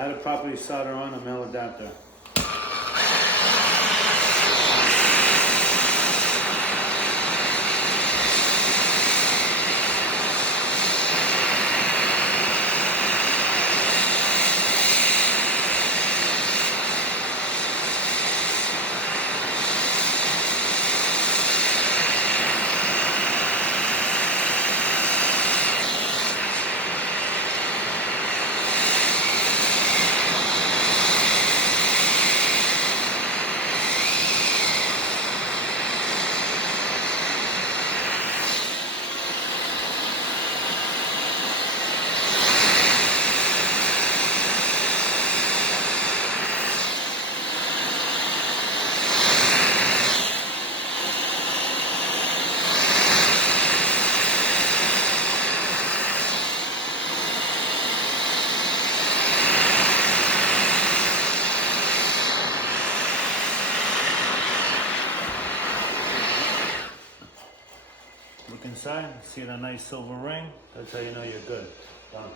How to properly solder on a male adapter. Look inside, see the nice silver ring? That's how you know you're good. Done.